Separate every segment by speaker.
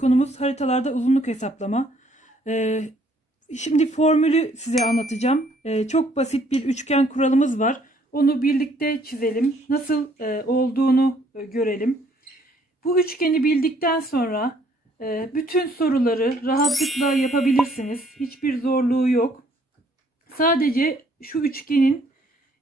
Speaker 1: konumuz haritalarda uzunluk hesaplama. Ee, şimdi formülü size anlatacağım. Ee, çok basit bir üçgen kuralımız var. Onu birlikte çizelim. Nasıl e, olduğunu e, görelim. Bu üçgeni bildikten sonra e, bütün soruları rahatlıkla yapabilirsiniz. Hiçbir zorluğu yok. Sadece şu üçgenin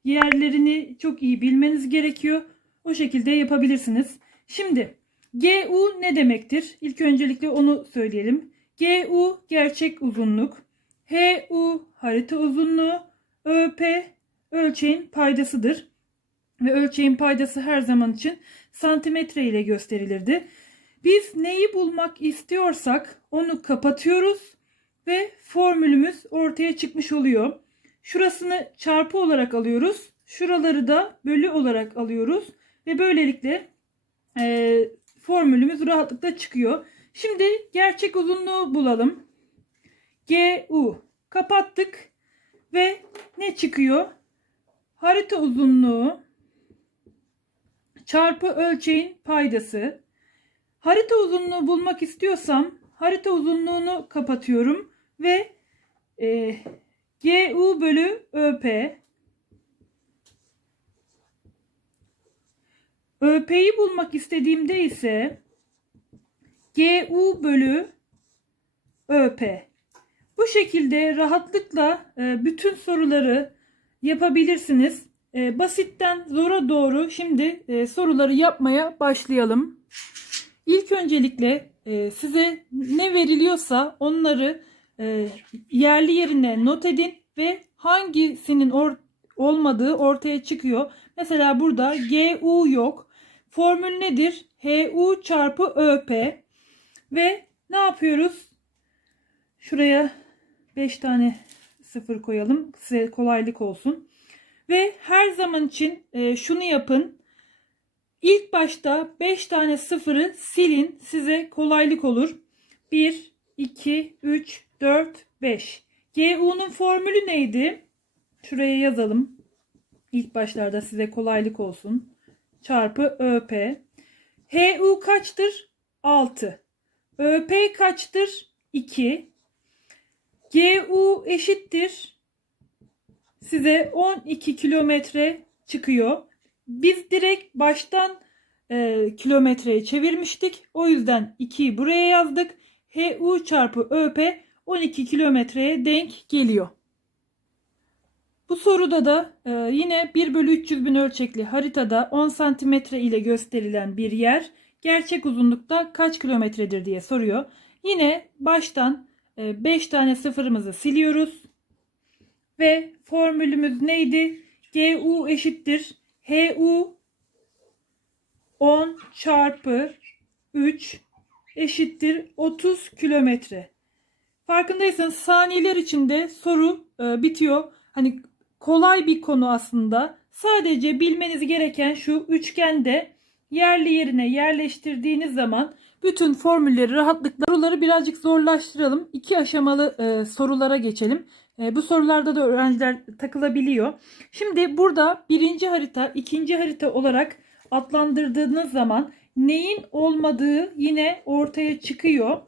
Speaker 1: yerlerini çok iyi bilmeniz gerekiyor. O şekilde yapabilirsiniz. Şimdi GU ne demektir? İlk öncelikle onu söyleyelim. GU gerçek uzunluk. HU harita uzunluğu. ÖP ölçeğin paydasıdır. Ve ölçeğin paydası her zaman için santimetre ile gösterilirdi. Biz neyi bulmak istiyorsak onu kapatıyoruz ve formülümüz ortaya çıkmış oluyor. Şurasını çarpı olarak alıyoruz. Şuraları da bölü olarak alıyoruz. Ve böylelikle e, formülümüz rahatlıkla çıkıyor. Şimdi gerçek uzunluğu bulalım. GU kapattık ve ne çıkıyor? Harita uzunluğu çarpı ölçeğin paydası. Harita uzunluğu bulmak istiyorsam harita uzunluğunu kapatıyorum ve e, GU bölü ÖP ÖP'yi bulmak istediğimde ise GU bölü ÖP. Bu şekilde rahatlıkla e, bütün soruları yapabilirsiniz. E, Basitten zora doğru şimdi e, soruları yapmaya başlayalım. İlk öncelikle size ne veriliyorsa onları yerli yerine not edin ve hangisinin or- olmadığı ortaya çıkıyor. Mesela burada GU yok. Formül nedir? HU çarpı ÖP ve ne yapıyoruz? Şuraya 5 tane sıfır koyalım. Size kolaylık olsun. Ve her zaman için e, şunu yapın. İlk başta 5 tane sıfırı silin. Size kolaylık olur. 1, 2, 3, 4, 5. GU'nun formülü neydi? Şuraya yazalım. İlk başlarda size kolaylık olsun. Çarpı ÖP. HU kaçtır? 6. ÖP kaçtır? 2. GU eşittir. Size 12 kilometre çıkıyor. Biz direkt baştan e, kilometreye çevirmiştik. O yüzden 2'yi buraya yazdık. HU çarpı ÖP 12 kilometreye denk geliyor. Bu soruda da e, yine 1 bölü 300 bin ölçekli haritada 10 santimetre ile gösterilen bir yer gerçek uzunlukta kaç kilometredir diye soruyor. Yine baştan 5 tane sıfırımızı siliyoruz. Ve formülümüz neydi? GU eşittir. HU 10 çarpı 3 eşittir 30 kilometre. Farkındaysanız saniyeler içinde soru e, bitiyor. Hani kolay bir konu aslında. Sadece bilmeniz gereken şu üçgende yerli yerine yerleştirdiğiniz zaman bütün formülleri rahatlıkla soruları birazcık zorlaştıralım. İki aşamalı e, sorulara geçelim. E, bu sorularda da öğrenciler takılabiliyor. Şimdi burada birinci harita, ikinci harita olarak adlandırdığınız zaman neyin olmadığı yine ortaya çıkıyor.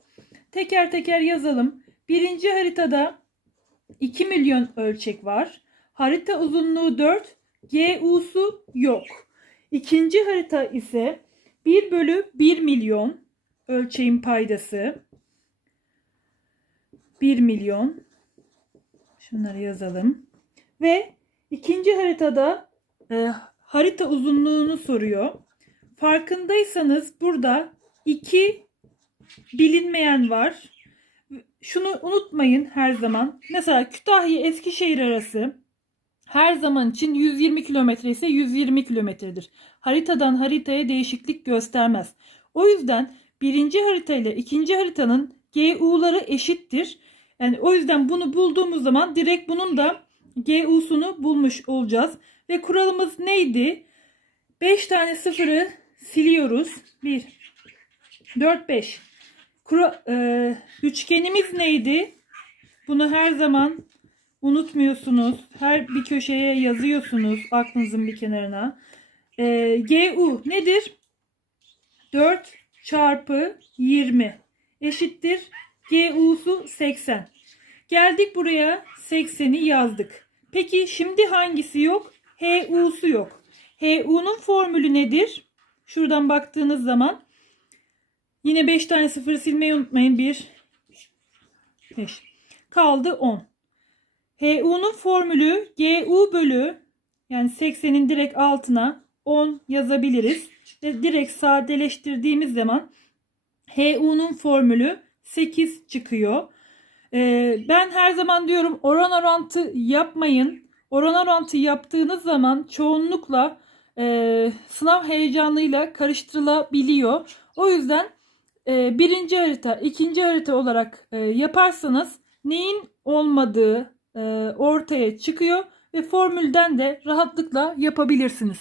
Speaker 1: Teker teker yazalım. Birinci haritada 2 milyon ölçek var. Harita uzunluğu 4, GU'su yok. İkinci harita ise 1 bölü 1 milyon ölçeğin paydası. 1 milyon. Şunları yazalım. Ve ikinci haritada e, harita uzunluğunu soruyor. Farkındaysanız burada iki bilinmeyen var. Şunu unutmayın her zaman. Mesela Kütahya Eskişehir arası her zaman için 120 kilometre ise 120 kilometredir. Haritadan haritaya değişiklik göstermez. O yüzden birinci harita ile ikinci haritanın GU'ları eşittir. Yani o yüzden bunu bulduğumuz zaman direkt bunun da GU'sunu bulmuş olacağız. Ve kuralımız neydi? 5 tane sıfırı siliyoruz. 1, 4, 5. Kura, e, üçgenimiz neydi? Bunu her zaman unutmuyorsunuz. Her bir köşeye yazıyorsunuz aklınızın bir kenarına. E, GU nedir? 4 çarpı 20 eşittir GU'su 80. Geldik buraya 80'i yazdık. Peki şimdi hangisi yok? HU'su yok. HU'nun formülü nedir? Şuradan baktığınız zaman yine 5 tane sıfır silmeyi unutmayın. 1 5 kaldı 10. HU'nun formülü GU bölü yani 80'in direkt altına 10 yazabiliriz. Ve direkt sadeleştirdiğimiz zaman HU'nun formülü 8 çıkıyor. Ee, ben her zaman diyorum oran orantı yapmayın. Oran orantı yaptığınız zaman çoğunlukla e, sınav heyecanıyla karıştırılabiliyor. O yüzden e, birinci harita, ikinci harita olarak e, yaparsanız neyin olmadığı e, ortaya çıkıyor ve formülden de rahatlıkla yapabilirsiniz.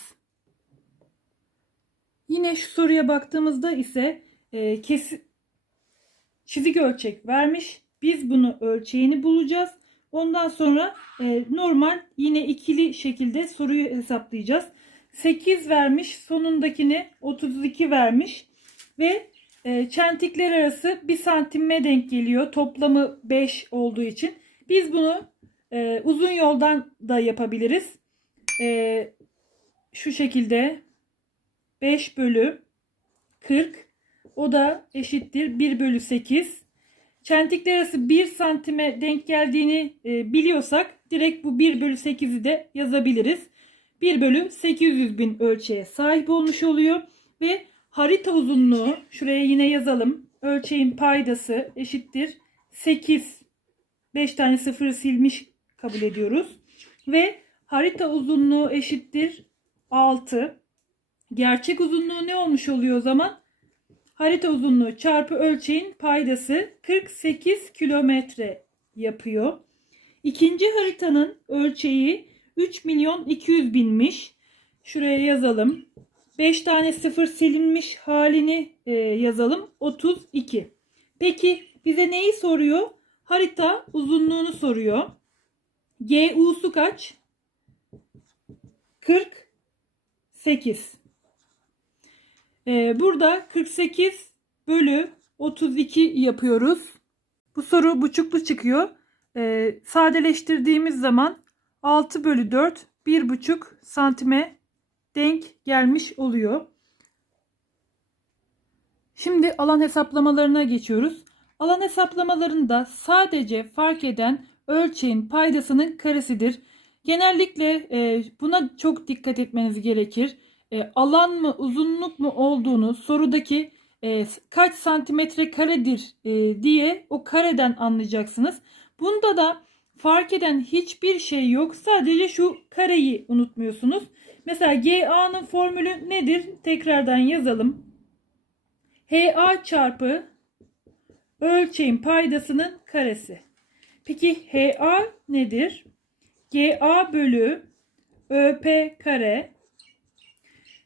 Speaker 1: Yine şu soruya baktığımızda ise e, kesi, çizik ölçek vermiş. Biz bunu ölçeğini bulacağız. Ondan sonra e, normal yine ikili şekilde soruyu hesaplayacağız. 8 vermiş. Sonundakini 32 vermiş. Ve e, çentikler arası 1 santime denk geliyor. Toplamı 5 olduğu için. Biz bunu e, uzun yoldan da yapabiliriz. E, şu şekilde 5 bölü 40 o da eşittir 1 bölü 8. Çentikler arası 1 santime denk geldiğini e, biliyorsak direkt bu 1 bölü 8'i de yazabiliriz. 1 bölü 800 bin ölçeğe sahip olmuş oluyor. Ve harita uzunluğu şuraya yine yazalım. Ölçeğin paydası eşittir 8. 5 tane sıfırı silmiş kabul ediyoruz. Ve harita uzunluğu eşittir 6. Gerçek uzunluğu ne olmuş oluyor o zaman? Harita uzunluğu çarpı ölçeğin paydası 48 kilometre yapıyor. İkinci haritanın ölçeği 3 milyon 200 binmiş. Şuraya yazalım. 5 tane sıfır silinmiş halini e, yazalım. 32. Peki bize neyi soruyor? Harita uzunluğunu soruyor. GU'su kaç? 48. Ee, burada 48 bölü 32 yapıyoruz. Bu soru buçuklu çıkıyor. Ee, sadeleştirdiğimiz zaman 6 bölü 4 1,5 santime denk gelmiş oluyor. Şimdi alan hesaplamalarına geçiyoruz. Alan hesaplamalarında sadece fark eden ölçeğin paydasının karesidir. Genellikle e, buna çok dikkat etmeniz gerekir. E, alan mı uzunluk mu olduğunu sorudaki e, kaç santimetre karedir e, diye o kareden anlayacaksınız. Bunda da fark eden hiçbir şey yok. Sadece şu kareyi unutmuyorsunuz. Mesela GA'nın formülü nedir? Tekrardan yazalım. HA çarpı ölçeğin paydasının karesi. Peki HA nedir? GA bölü ÖP kare.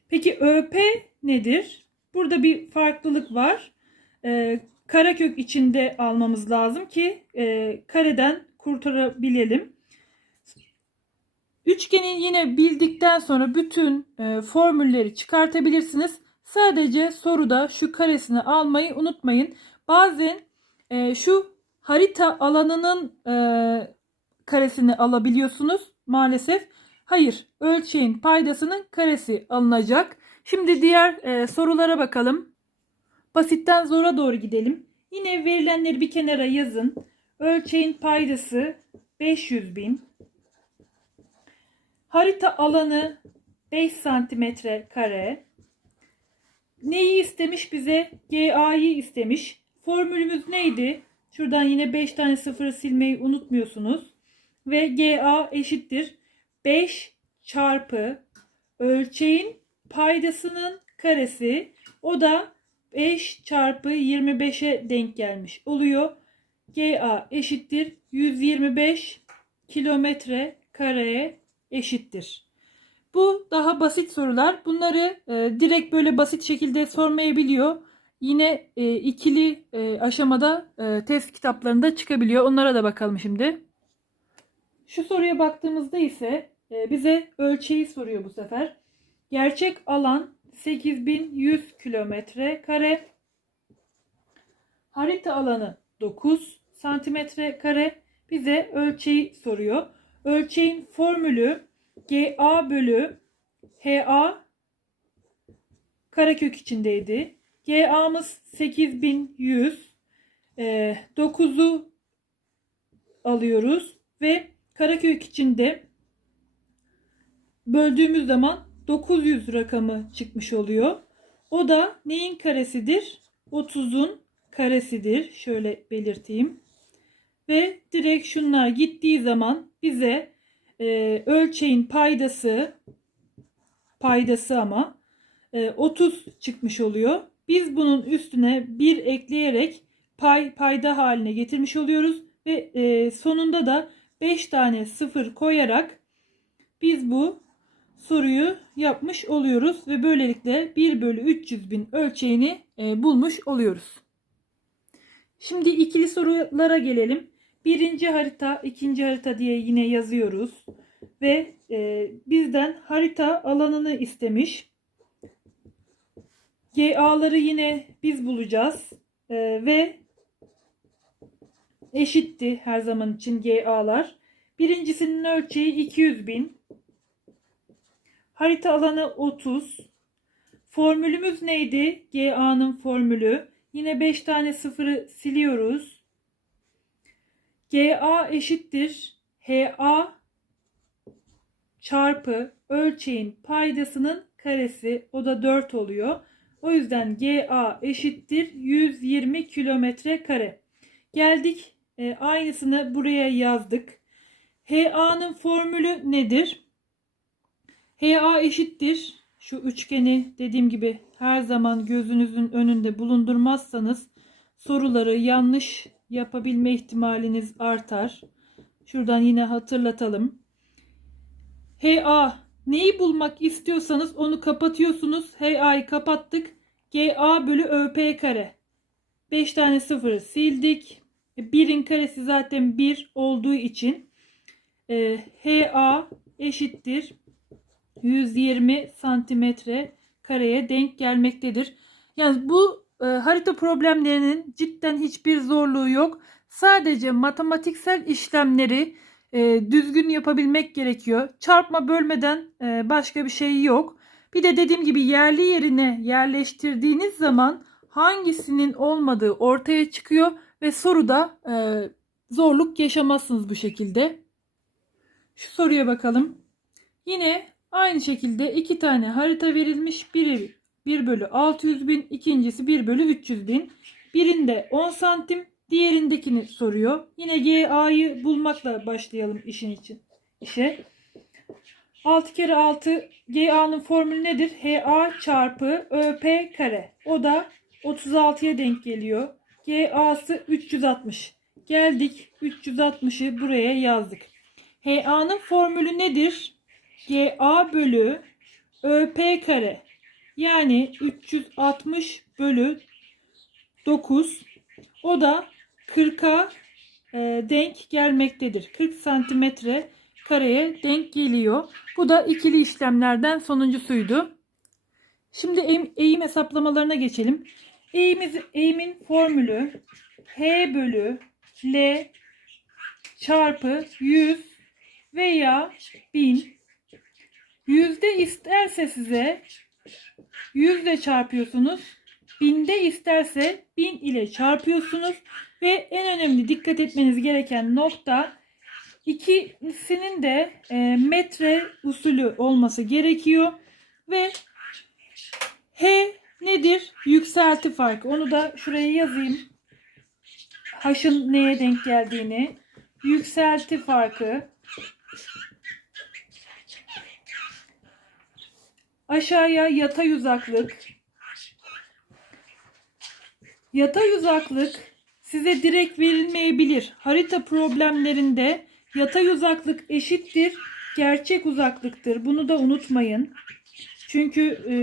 Speaker 1: Peki ÖP nedir? Burada bir farklılık var. Ee, karekök içinde almamız lazım ki e, kareden kurtarabilelim. Üçgenin yine bildikten sonra bütün e, formülleri çıkartabilirsiniz. Sadece soruda şu karesini almayı unutmayın. Bazen e, şu harita alanının e, karesini alabiliyorsunuz maalesef. Hayır ölçeğin paydasının karesi alınacak. Şimdi diğer e, sorulara bakalım. Basitten zora doğru gidelim. Yine verilenleri bir kenara yazın. Ölçeğin paydası 500 bin. Harita alanı 5 santimetre kare. Neyi istemiş bize? GA'yı istemiş. Formülümüz neydi? Şuradan yine 5 tane sıfırı silmeyi unutmuyorsunuz. Ve GA eşittir. 5 çarpı ölçeğin paydasının karesi. O da 5 çarpı 25'e denk gelmiş oluyor. GA eşittir 125 kilometre kareye eşittir. Bu daha basit sorular. Bunları e, direkt böyle basit şekilde sormayabiliyor. Yine e, ikili e, aşamada e, test kitaplarında çıkabiliyor. Onlara da bakalım şimdi. Şu soruya baktığımızda ise e, bize ölçeği soruyor bu sefer. Gerçek alan 8100 kilometre kare. Harita alanı 9 santimetre kare. Bize ölçeği soruyor. Ölçeğin formülü GA bölü HA karekök içindeydi. GA'mız 8100. Ee, 9'u alıyoruz ve karekök içinde böldüğümüz zaman 900 rakamı çıkmış oluyor. O da neyin karesidir? 30'un karesidir. Şöyle belirteyim. Ve direkt şunlar gittiği zaman bize e, ölçeğin paydası paydası ama e, 30 çıkmış oluyor. Biz bunun üstüne 1 ekleyerek pay payda haline getirmiş oluyoruz ve e, sonunda da 5 tane sıfır koyarak biz bu soruyu yapmış oluyoruz ve böylelikle 1 bölü 300 bin ölçeğini e, bulmuş oluyoruz. Şimdi ikili sorulara gelelim. Birinci harita, ikinci harita diye yine yazıyoruz. Ve e, bizden harita alanını istemiş. GA'ları yine biz bulacağız. E, ve eşitti her zaman için GA'lar. Birincisinin ölçeği 200 bin. Harita alanı 30. Formülümüz neydi? GA'nın formülü. Yine 5 tane sıfırı siliyoruz. GA eşittir. HA çarpı ölçeğin paydasının karesi. O da 4 oluyor. O yüzden GA eşittir 120 kilometre kare. Geldik e, aynısını buraya yazdık. HA'nın formülü nedir? HA eşittir. Şu üçgeni dediğim gibi her zaman gözünüzün önünde bulundurmazsanız soruları yanlış yapabilme ihtimaliniz artar. Şuradan yine hatırlatalım. HA neyi bulmak istiyorsanız onu kapatıyorsunuz. HA'yı kapattık. GA bölü ÖP kare. 5 tane sıfırı sildik. 1'in karesi zaten 1 olduğu için e, HA eşittir 120 santimetre kareye denk gelmektedir. Yani bu e, harita problemlerinin cidden hiçbir zorluğu yok. Sadece matematiksel işlemleri e, düzgün yapabilmek gerekiyor. Çarpma bölmeden e, başka bir şey yok. Bir de dediğim gibi yerli yerine yerleştirdiğiniz zaman hangisinin olmadığı ortaya çıkıyor ve soruda e, zorluk yaşamazsınız bu şekilde. Şu soruya bakalım. Yine aynı şekilde iki tane harita verilmiş. Biri 1 bölü 600 bin, ikincisi 1 bölü 300 bin. Birinde 10 santim, diğerindekini soruyor. Yine GA'yı bulmakla başlayalım işin için. İşe. 6 kere 6 GA'nın formülü nedir? HA çarpı ÖP kare. O da 36'ya denk geliyor. GA'sı 360. Geldik 360'ı buraya yazdık. HA'nın formülü nedir? GA bölü ÖP kare. Yani 360 bölü 9. O da 40'a e, denk gelmektedir. 40 santimetre kareye denk geliyor. Bu da ikili işlemlerden sonuncusuydu. Şimdi eğim, eğim hesaplamalarına geçelim. Eğimiz, eğimin formülü H bölü L çarpı 100 veya 1000 yüzde isterse size yüzle çarpıyorsunuz. Binde isterse 1000 ile çarpıyorsunuz. Ve en önemli dikkat etmeniz gereken nokta ikisinin de e, metre usulü olması gerekiyor. Ve H nedir? Yükselti farkı. Onu da şuraya yazayım. H'ın neye denk geldiğini. Yükselti farkı. Aşağıya yatay uzaklık. Yatay uzaklık size direkt verilmeyebilir. Harita problemlerinde yatay uzaklık eşittir gerçek uzaklıktır. Bunu da unutmayın. Çünkü e,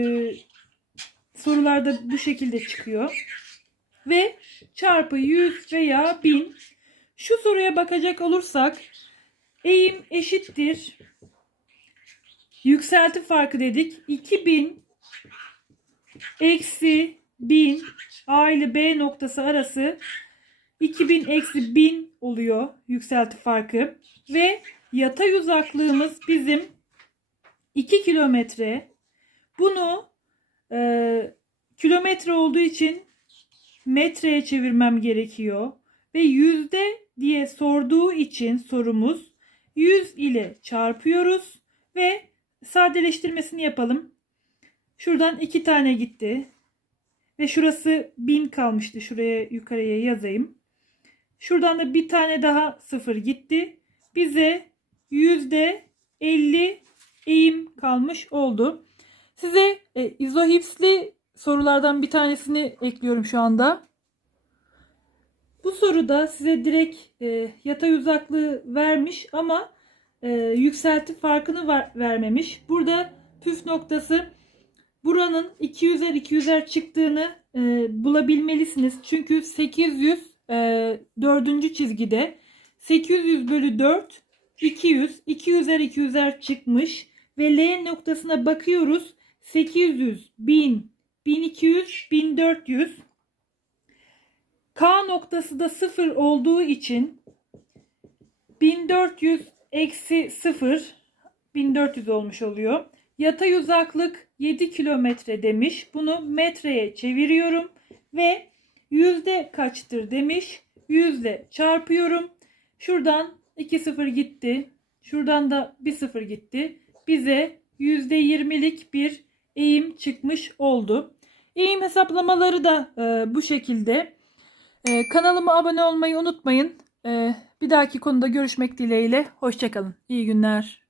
Speaker 1: sorularda bu şekilde çıkıyor. Ve çarpı 100 veya 1000. Şu soruya bakacak olursak eğim eşittir. Yükselti farkı dedik. 2000 eksi 1000 A ile B noktası arası 2000 eksi 1000 oluyor yükselti farkı. Ve yatay uzaklığımız bizim 2 kilometre. Bunu e, kilometre olduğu için metreye çevirmem gerekiyor. Ve yüzde diye sorduğu için sorumuz 100 ile çarpıyoruz ve sadeleştirmesini yapalım. Şuradan iki tane gitti. Ve şurası 1000 kalmıştı. Şuraya yukarıya yazayım. Şuradan da bir tane daha sıfır gitti. Bize yüzde 50 eğim kalmış oldu. Size e, izohipsli sorulardan bir tanesini ekliyorum şu anda. Bu soruda size direkt e, yatay uzaklığı vermiş ama e, yükselti farkını ver- vermemiş. Burada püf noktası buranın 200'er 200'er çıktığını e, bulabilmelisiniz. Çünkü 800 e, dördüncü çizgide. 800 bölü 4 200 200'er 200'er çıkmış. Ve L noktasına bakıyoruz. 800 1000 1200 1400 K noktası da 0 olduğu için 1400 eksi 0 1400 olmuş oluyor. Yatay uzaklık 7 kilometre demiş. Bunu metreye çeviriyorum ve yüzde kaçtır demiş. Yüzde çarpıyorum. Şuradan 2 sıfır gitti. Şuradan da 1 sıfır gitti. Bize yüzde 20'lik bir eğim çıkmış oldu. Eğim hesaplamaları da e, bu şekilde. E, kanalıma abone olmayı unutmayın. E, bir dahaki konuda görüşmek dileğiyle. Hoşçakalın. İyi günler.